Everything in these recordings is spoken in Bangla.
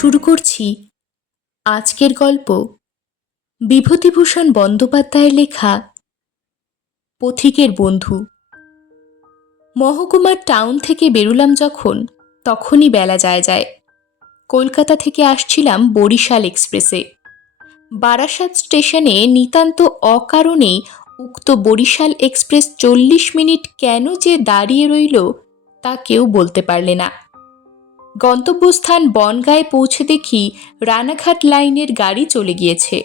শুরু করছি আজকের গল্প বিভূতিভূষণ বন্দ্যোপাধ্যায়ের লেখা পথিকের বন্ধু। মহকুমার টাউন থেকে বেরুলাম যখন, তখনই বেলা যায় যায়। কলকাতা থেকে আসছিলাম বরিশাল এক্সপ্রেসে। বারাসাত স্টেশনে নিতান্ত অকারণেই উক্ত বরিশাল এক্সপ্রেস চল্লিশ মিনিট কেন যে দাঁড়িয়ে রইল তা কেউ বলতে পারলে না। গন্তব্যস্থান বনগাঁয়ে পৌঁছে দেখি রানাঘাট লাইনের গাড়ি চলে গিয়েছে।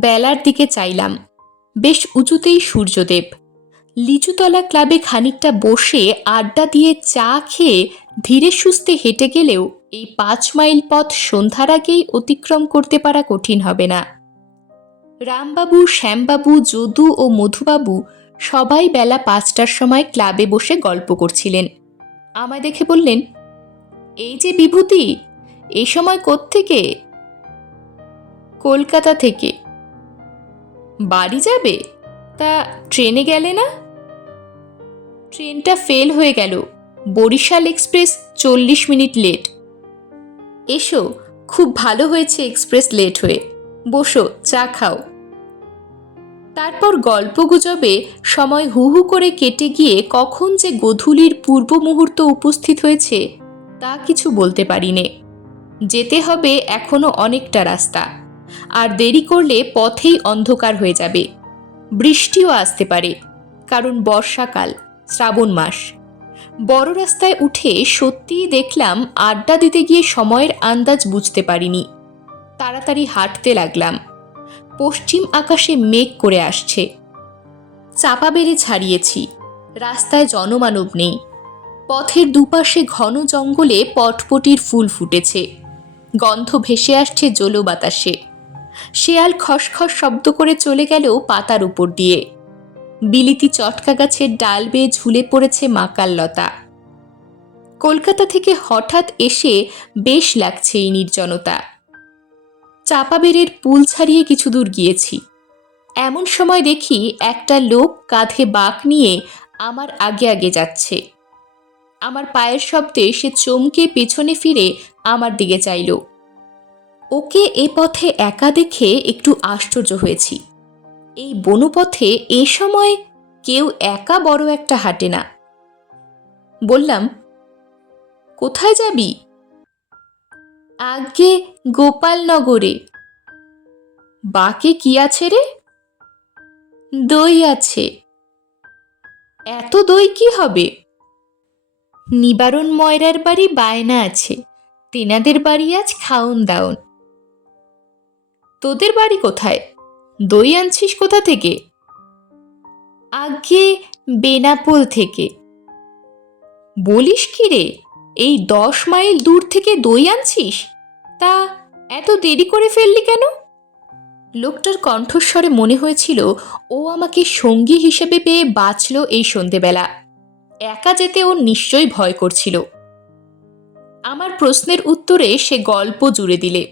বেলার দিকে চাইলাম। বেশ উঁচুতেই সূর্যদেব। লিচুতলা ক্লাবে খানিকটা বসে আড্ডা দিয়ে চা খেয়ে ধীরে সুস্থে হেঁটে গেলেও এই পাঁচ মাইল পথ সন্ধ্যার আগেই অতিক্রম করতে পারা কঠিন হবে না। রামবাবু, শ্যামবাবু, যদু ও মধুবাবু সবাই বেলা পাঁচটার সময় ক্লাবে বসে গল্প করছিলেন। আমায় দেখে বললেন এই যে বিভূতি, এই সময় থেকে কলকাতা থেকে। বাড়ি যাবে? তা ট্রেনে গেলে না? ট্রেনটা ফেল হয়ে গেল। বরিশাল এক্সপ্রেস চল্লিশ মিনিট লেট। এসো, খুব ভালো হয়েছে এক্সপ্রেস লেট হয়ে। বসো, চা খাও। তারপর গল্পগুজবে সময় হু হু করে কেটে গিয়ে কখন যে গধূলির পূর্ব মুহূর্ত উপস্থিত হয়েছে তা কিছু বলতে পারি নে যেতে হবে এখনও অনেকটা রাস্তা। আর দেরি করলে পথেই অন্ধকার হয়ে যাবে। বৃষ্টিও আসতে পারে, কারণ বর্ষাকাল, শ্রাবণ মাস। বড় রাস্তায় উঠে সত্যিই দেখলাম আড্ডা দিতে গিয়ে সময়ের আন্দাজ বুঝতে পারিনি। তাড়াতাড়ি হাঁটতে লাগলাম। পশ্চিম আকাশে মেঘ করে আসছে। চাপা বেড়ে ছাড়িয়েছি। রাস্তায় জনমানব নেই। পথের দুপাশে ঘন জঙ্গলে পটপটির ফুল ফুটেছে। গন্ধ ভেসে আসছে জলো বাতাসে। শেয়াল খসখস শব্দ করে চলে গেল পাতার উপর দিয়ে। বিলিতি চটকা গাছের ডাল বেয়ে ঝুলে পড়েছে মাকাল লতা কলকাতা থেকে হঠাৎ এসে বেশ লাগছে এই নির্জনতা। চাপাবেরের পুল ছাড়িয়ে কিছু দূর গিয়েছি। এমন সময় দেখি একটা লোক কাঁধে বাঁক নিয়ে আমার আগে আগে যাচ্ছে। আমার পায়ের শব্দে সে চমকে পেছনে ফিরে আমার দিকে চাইল। ওকে এ পথে একা দেখে একটু আশ্চর্য হয়েছি। এই বনপথে এ সময় কেউ একা বড় একটা হাঁটে না। বললাম, কোথায় যাবি? আগে গোপালনগরে। বাকে কি আছে রে? দই আছে। এত দই কি হবে? নিবারণ ময়রার বাড়ি বায়না আছে। তেনাদের বাড়ি আজ খাউন দাউন তোদের বাড়ি কোথায়? দই আনছিস কোথা থেকে? আগে বেনাপোল থেকে। বলিস কি রে, এই দশ মাইল দূর থেকে দই আনছিস? তা এত দেরি করে ফেললি কেন? লোকটার কণ্ঠস্বরে মনে হয়েছিল, ও আমাকে সঙ্গী হিসেবে পেয়ে বাঁচল এই সন্ধেবেলা। একা যেতে ও নিশ্চয়ই ভয় করছিল। আমার প্রশ্নের উত্তরে সে গল্প জুড়ে দিলে,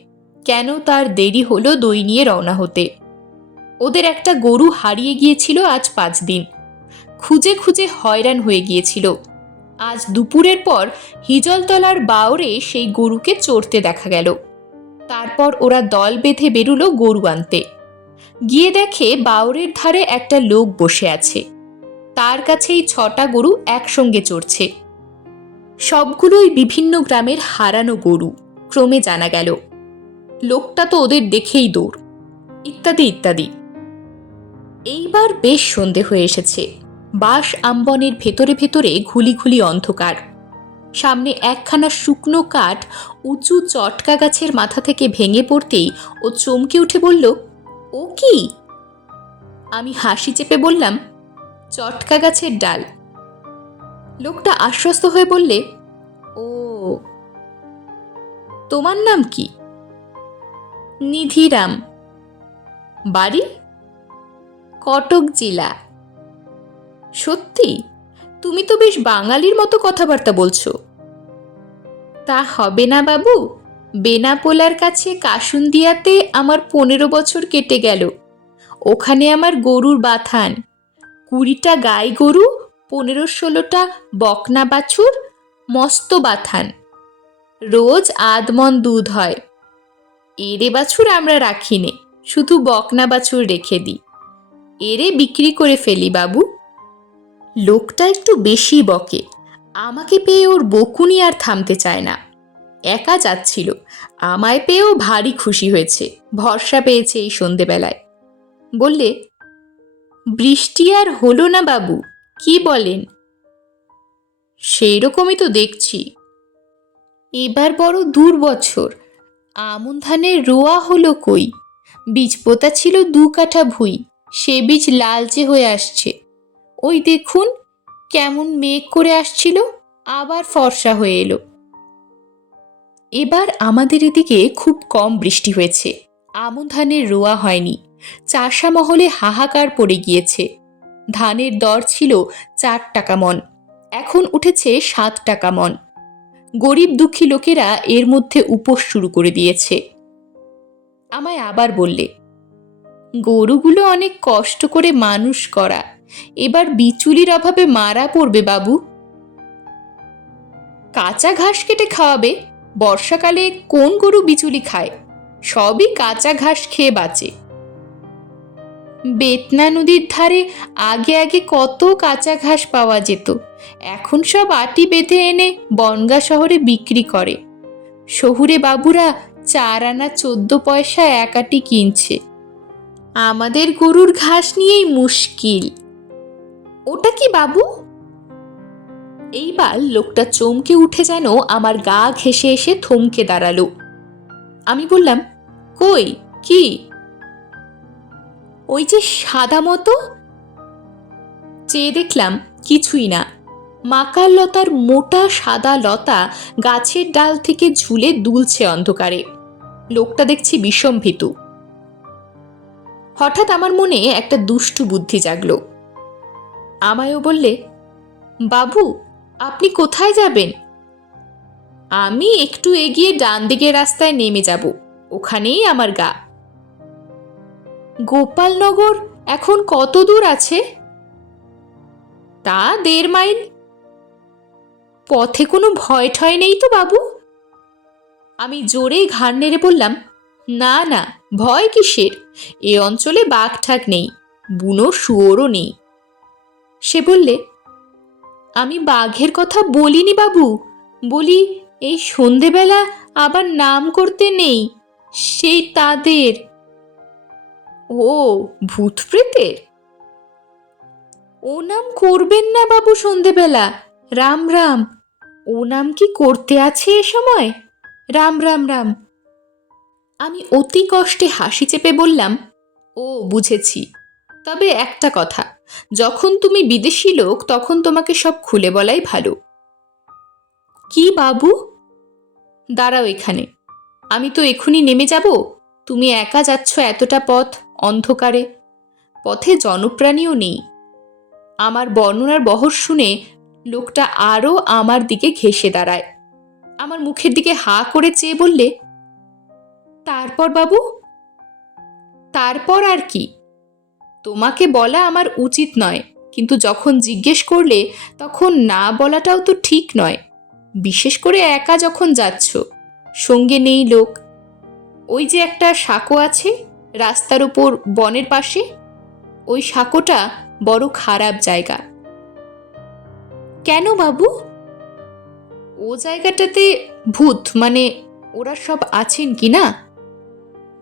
কেন তার দেরি হলো দই নিয়ে রওনা হতে। ওদের একটা গরু হারিয়ে গিয়েছিল আজ পাঁচ দিন। খুঁজে খুঁজে হয়রান হয়ে গিয়েছিল। আজ দুপুরের পর হিজলতলার বাওরে সেই গরুকে চড়তে দেখা গেল। তারপর ওরা দল বেঁধে বেরুলো গরু আনতে। গিয়ে দেখে বাওরের ধারে একটা লোক বসে আছে। তার কাছেই ছটা গরু একসঙ্গে চড়ছে। সবগুলোই বিভিন্ন গ্রামের হারানো গরু, ক্রমে জানা গেল। লোকটা তো ওদের দেখেই দৌড় ইত্যাদি ইত্যাদি। এইবার বেশ সন্ধে হয়ে এসেছে। বাঁশ আম্বনের ভেতরে ভেতরে ঘুলি ঘুলি অন্ধকার। সামনে একখানা শুকনো কাঠ উঁচু চটকা গাছের মাথা থেকে ভেঙে পড়তেই ও চমকে উঠে বলল, ও কি? আমি হাসি চেপে বললাম চটকা গাছের ডাল। লোকটা আশ্বস্ত হয়ে বললে, ও, তোমার নাম কি? নিধিরাম। বাড়ি? কটক জেলা। সত্যি? তুমি তো বেশ বাঙালির মতো কথাবার্তা বলছো। তা হবে না বাবু। বেনাপোলার কাছে কাসুন্দিয়াতে আমার পনেরো বছর কেটে গেল। ওখানে আমার গরুর বাথান। কুড়িটা গাই গরু, পনেরো ষোলোটা বকনা বাছুর, মস্ত বাথান। রোজ আধমন দুধ হয়। এরে বাছুর আমরা রাখি নে শুধু বকনা বাছুর রেখে দিই। এরে বিক্রি করে ফেলি বাবু। লোকটা একটু বেশি বকে, আমাকে পেয়ে ওর বকুনি আর থামতে চায় না। একা যাচ্ছিল, আমায় পেয়েও ভারী খুশি হয়েছে, ভরসা পেয়েছে এই সন্ধেবেলায়। বললে বৃষ্টি আর হলো না বাবু, কি বলেন? সেই রকমই তো দেখছি। এবার বড় দূর বছর। আমন ধানের রোয়া হলো কই? বীজ পোতা ছিল দু কাঠা ভুই, সে বীজ লালচে হয়ে আসছে। ওই দেখুন, কেমন মেঘ করে আসছিল, আবার ফর্সা হয়ে এলো। এবার আমাদের এদিকে খুব কম বৃষ্টি হয়েছে। আমন ধানের রোয়া হয়নি। চাষা মহলে হাহাকার পড়ে গিয়েছে। ধানের দর ছিল চার টাকা মন, এখন উঠেছে সাত টাকা মন। গরিব দুঃখী লোকেরা এর মধ্যে উপোস শুরু করে দিয়েছে। আমায় আবার বললে, গরুগুলো অনেক কষ্ট করে মানুষ করা, এবার বিচুলির অভাবে মারা পড়বে বাবু। কাঁচা ঘাস কেটে খাওয়াবে, বর্ষাকালে কোন গরু বিচুলি খায়? সবই কাঁচা ঘাস খেয়ে বাঁচে। বেতনা নদীর ধারে আগে আগে কত কাঁচা ঘাস পাওয়া যেত। এখন সব আটি বেঁধে এনে বনগা শহরে বিক্রি করে। শহুরে বাবুরা চার আনা চোদ্দ পয়সা এক আটি কিনছে। আমাদের গরুর ঘাস নিয়েই মুশকিল। ওটা কি বাবু? এইবার লোকটা চমকে উঠে যেন আমার গা ঘেসে এসে থমকে দাঁড়াল। আমি বললাম, কই, কি? ওই যে সাদা মতো? চেয়ে দেখলাম কিছুই না। মাকার লতার মোটা সাদা লতা গাছের ডাল থেকে ঝুলে দুলছে অন্ধকারে। লোকটা দেখছি বিষম ভীতু হঠাৎ আমার মনে একটা দুষ্টু বুদ্ধি জাগলো। আমায়ও বললে, বাবু, আপনি কোথায় যাবেন? আমি একটু এগিয়ে ডান দিকের রাস্তায় নেমে যাব। ওখানেই আমার গা। গোপালনগর? এখন কত দূর আছে? তা দেড় মাইল। পথে কোনো ভয় ঠয় নেই তো বাবু? আমি জোরে ঘাড় নেড়ে বললাম, না না, ভয় কিসের? এ অঞ্চলে বাঘ ঠাক নেই বুনো শুয়োরও নেই। সে বললে, আমি বাঘের কথা বলিনি বাবু। বলি, এই সন্ধেবেলা আবার নাম করতে নেই, সেই তাদের। ও ভূত প্রেতের ও নাম করবেন না বাবু সন্ধেবেলা। রাম রাম। ও নাম কি করতে আছে এ সময়? রাম রাম রাম। আমি অতি কষ্টে হাসি চেপে বললাম, ও, বুঝেছি। তবে একটা কথা, যখন তুমি বিদেশি লোক, তখন তোমাকে সব খুলে বলাই ভালো। কি বাবু? দাঁড়াও এখানে। আমি তো এক্ষুনি নেমে যাব। তুমি একা যাচ্ছ এতটা পথ। অন্ধকারে। পথে জনপ্রাণীও নেই। আমার বর্ণনার বহর শুনে লোকটা আরও আমার দিকে ঘেসে দাঁড়ায়। আমার মুখের দিকে হা করে চেয়ে বললে, তারপর বাবু? তারপর আর কি? তোমাকে বলা আমার উচিত নয়, কিন্তু যখন জিজ্ঞেস করলে তখন না বলাটাও তো ঠিক নয়। বিশেষ করে একা যখন যাচ্ছ, সঙ্গে নেই লোক। ওই যে একটা সাঁকো আছে? রাস্তার উপর বনের পাশে? ওই সাঁকোটা বড় খারাপ জায়গা। কেন বাবু? ও জায়গাটাতে ভূত মানে ওরা সব আছেন কি না?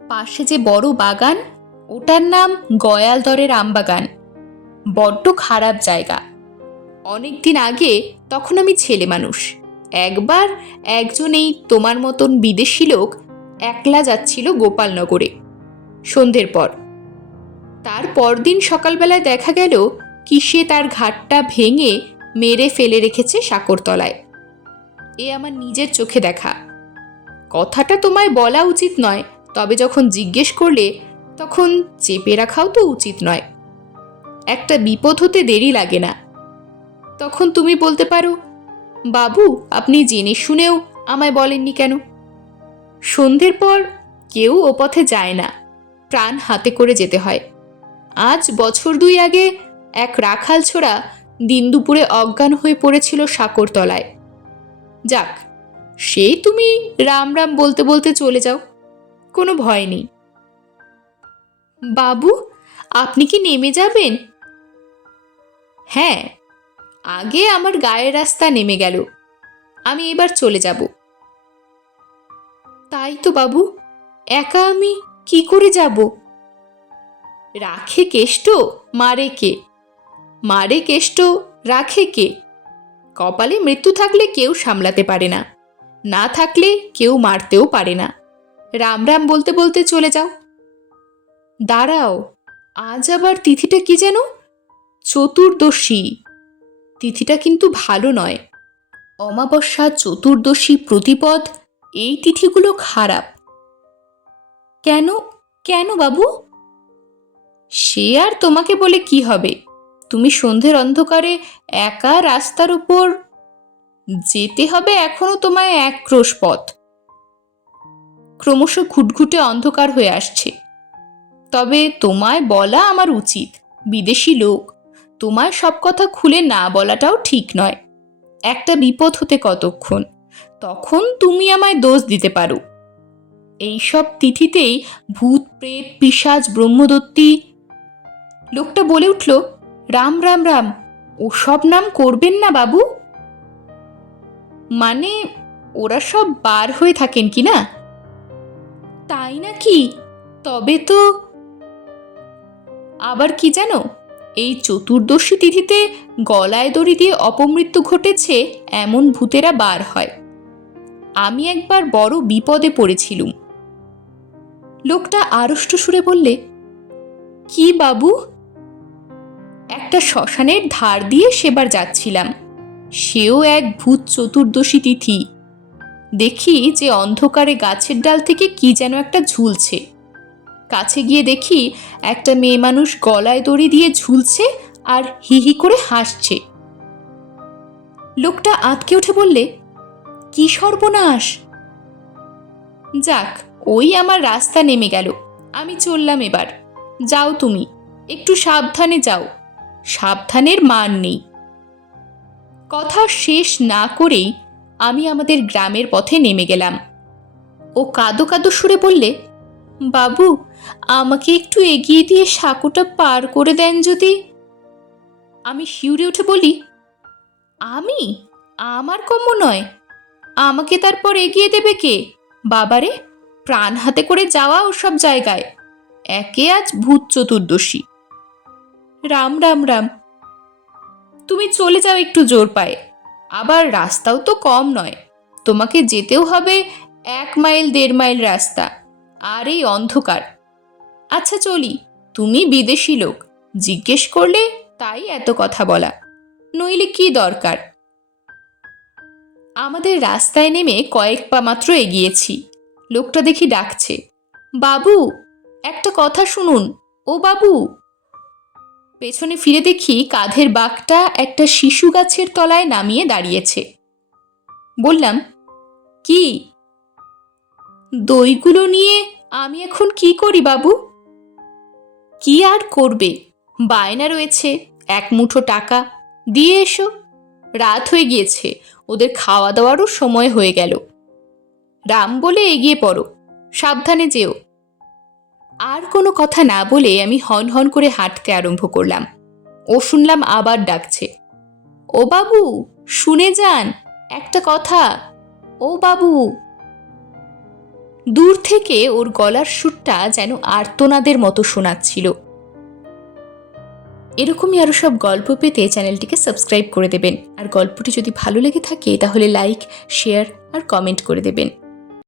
পাশে যে বড় বাগান, ওটার নাম গয়ালদরের আমবাগান। বড্ড খারাপ জায়গা। অনেক দিন আগে তখন আমি ছেলে মানুষ। একবার একজন এই তোমার মতন বিদেশি লোক একলা যাচ্ছিল গোপালনগরে। সন্ধ্যের পর। তার পরদিন সকালবেলায় দেখা গেল কিসে তার ঘাটটা ভেঙে মেরে ফেলে রেখেছে সাকরতলায় এ আমার নিজের চোখে দেখা। কথাটা তোমায় বলা উচিত নয়, তবে যখন জিজ্ঞেস করলে তখন চেপে রাখাও তো উচিত নয়। একটা বিপদ হতে দেরি লাগে না। তখন তুমি বলতে পারো, বাবু, আপনি জেনে শুনেও আমায় বলেননি কেন? সন্ধ্যের পর কেউ ও পথে যায় না। প্রাণ হাতে করে যেতে হয়। আজ বছর দুই আগে এক রাখাল ছোড়া দিন দুপুরে অজ্ঞান হয়ে পড়েছিল সাকরতলায় যাক সেই তুমি রাম রাম বলতে বলতে চলে যাও, কোনো ভয় নেই। বাবু, আপনি কি নেমে যাবেন? হ্যাঁ আগে আমার গায়ের রাস্তা নেমে গেল, আমি এবার চলে যাব। তাই তো বাবু, একা আমি কি করে যাব? রাখে কেষ্ট, মারে কে? মারে কেষ্ট, রাখে কে? কপালে মৃত্যু থাকলে কেউ সামলাতে পারে না। না থাকলে কেউ মারতেও পারে না। রাম রাম বলতে বলতে চলে যাও। দাঁড়াও, আজ আবার তিথিটা কি যেন? চতুর্দশী। তিথিটা কিন্তু ভালো নয়। অমাবস্যা, চতুর্দশী প্রতিপদ, এই তিথিগুলো খারাপ। কেন? কেন বাবু? সে আর তোমাকে বলে কি হবে? তুমি সন্ধ্যের অন্ধকারে একা রাস্তার উপর যেতে হবে এখনও তোমায় এক ক্রোশ পথ। ক্রমশ ঘুটঘুটে অন্ধকার হয়ে আসছে। তবে তোমায় বলা আমার উচিত, বিদেশি লোক, তোমায় সব কথা খুলে না বলাটাও ঠিক নয়। একটা বিপদ হতে কতক্ষণ? তখন তুমি আমায় দোষ দিতে পারো। এইসব তিথিতেই ভূত, প্রেত পিসাজ ব্রহ্মদত্তী লোকটা বলে উঠল, রাম রাম রাম, ওসব নাম করবেন না বাবু? মানে ওরা সব বার হয়ে থাকেন কি না? তাই নাকি? তবে তো আবার কি জানো, এই চতুর্দশী তিথিতে গলায় দড়ি দিয়ে অপমৃত্যু ঘটেছে, এমন ভূতেরা বার হয়। আমি একবার বড় বিপদে পড়েছিলুম। লোকটা আড়ষ্ট সুরে বললে, কি বাবু? একটা শ্মশানের ধার দিয়ে সেবার যাচ্ছিলাম। সেও এক ভূত চতুর্দশী তিথি। দেখি যে অন্ধকারে গাছের ডাল থেকে কি যেন একটা ঝুলছে। কাছে গিয়ে দেখি একটা মেয়ে মানুষ গলায় দড়ি দিয়ে ঝুলছে আর হি হি করে হাসছে। লোকটা আঁতকে উঠে বললে, কি সর্বনাশ! যাক ওই আমার রাস্তা নেমে গেল। আমি চললাম এবার। যাও তুমি, একটু সাবধানে যাও। সাবধানের মান নেই। কথা শেষ না করেই আমি আমাদের গ্রামের পথে নেমে গেলাম। ও কাদো কাদো সুরে বললে, বাবু, আমাকে একটু এগিয়ে দিয়ে সাঁকোটা পার করে দেন যদি। আমি শিউরে উঠে বলি, আমি? আমার কম্য নয়। আমাকে তারপর এগিয়ে দেবে কে? বাবারে প্রাণ হাতে করে যাওয়া ওসব জায়গায়। একে আজ ভূত চতুর্দশী। রাম রাম রাম। তুমি চলে যাও একটু জোর পায়ে। আবার রাস্তাও তো কম নয়। তোমাকে যেতেও হবে এক মাইল, দেড় মাইল রাস্তা। আর এই অন্ধকার। আচ্ছা চলি। তুমি বিদেশি লোক। জিজ্ঞেস করলে তাই এত কথা বলা। নইলে কি দরকার? আমাদের রাস্তায় নেমে কয়েক পা মাত্র এগিয়েছি। লোকটা দেখি ডাকছে। বাবু, একটা কথা শুনুন। ও বাবু। পেছনে ফিরে দেখি কাঁধের বাঘটা একটা শিশু গাছের তলায় নামিয়ে দাঁড়িয়েছে। বললাম, কি? দইগুলো নিয়ে আমি এখন কি করি বাবু? কি আর করবে? বায়না রয়েছে, এক মুঠো টাকা। দিয়ে এসো। রাত হয়ে গিয়েছে, ওদের খাওয়া দাওয়ারও সময় হয়ে গেল। রাম বলে এগিয়ে পড়ো। সাবধানে যেও। আর কোনো কথা না বলে আমি হন হন করে হাঁটতে আরম্ভ করলাম। ও শুনলাম আবার ডাকছে। ও বাবু, শুনে যান, একটা কথা। ও বাবু। দূর থেকে ওর গলার সুরটা যেন আর্তনাদের মতো শোনাচ্ছিল। এরকমই আরও সব গল্প পেতে চ্যানেলটিকে সাবস্ক্রাইব করে দেবেন। আর গল্পটি যদি ভালো লেগে থাকে, তাহলে লাইক, শেয়ার আর কমেন্ট করে দেবেন।